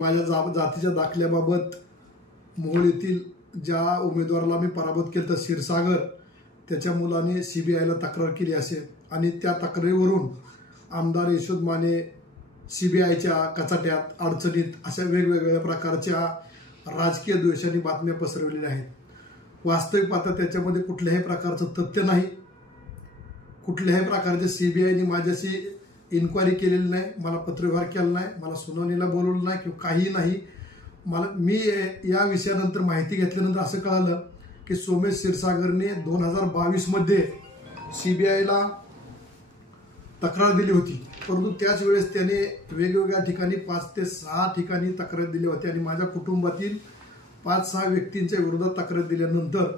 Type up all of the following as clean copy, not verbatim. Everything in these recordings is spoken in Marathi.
माझ्या जातीच्या दाखल्याबाबत मोहोळ येथील ज्या उमेदवाराला मी पराभूत केलं क्षीरसागर, त्याच्या मुलाने सीबीआयला तक्रार केली असेल आणि त्या तक्रारीवरून आमदार यशोद माने सीबीआयच्या कचाट्यात अडचणीत अशा वेगवेगळ्या प्रकारच्या राजकीय द्वेषाने बातम्या पसरवलेल्या आहेत। वास्तविक पाहता त्याच्यामध्ये कुठल्याही प्रकारचं तथ्य नाही, कुठल्याही प्रकारचे सीबीआयने माझ्याशी इन्क्वायरी केलेली नाही, मला पत्रव्यवहार केला नाही, मला सुनावणीला बोलवलं नाही किंवा काही नाही। मी या विषयानंतर माहिती घेतल्यानंतर असं कळालं की सोमेश क्षीरसागरने 2022 मध्ये सीबीआयला तक्रार दिली होती, परंतु त्याच वेळेस त्याने वेगवेगळ्या ठिकाणी 5 ते 6 ठिकाणी तक्रार दिली होती आणि माझ्या कुटुंबातील 5-6 व्यक्तींच्या विरोधात तक्रार दिल्यानंतर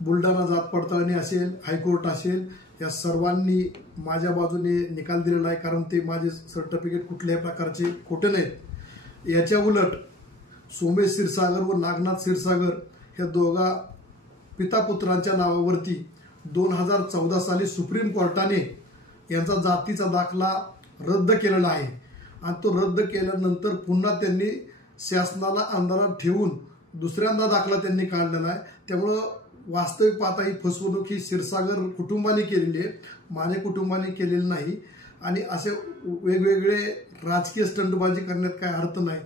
बुलढाणा जात पडताळणी असेल, हायकोर्ट असेल, या सर्वांनी माझ्या बाजूने निकाल दिलेला आहे, कारण ते माझे सर्टिफिकेट कुठल्याही प्रकारचे खोटे नाहीत। याच्या उलट सोमेश क्षीरसागर व नागनाथ क्षीरसागर हे दोघा पिता पुत्रांच्या नावावरती 2014 साली सुप्रीम कोर्टाने यांचा जातीचा दाखला रद्द केलेला आहे आणि तो रद्द केल्यानंतर पुन्हा त्यांनी शासनाला अंधारात ठेवून दुसऱ्यांदा दाखला त्यांनी काढलेला आहे। त्यामुळे वास्तविक पाहता ही फसवणूक ही क्षीरसागर कुटुंबाने केलेली आहे, माझ्या कुटुंबाने केलेली नाही आणि असे वेगवेगळे राजकीय स्टंटबाजी करण्यात काही अर्थ नाही।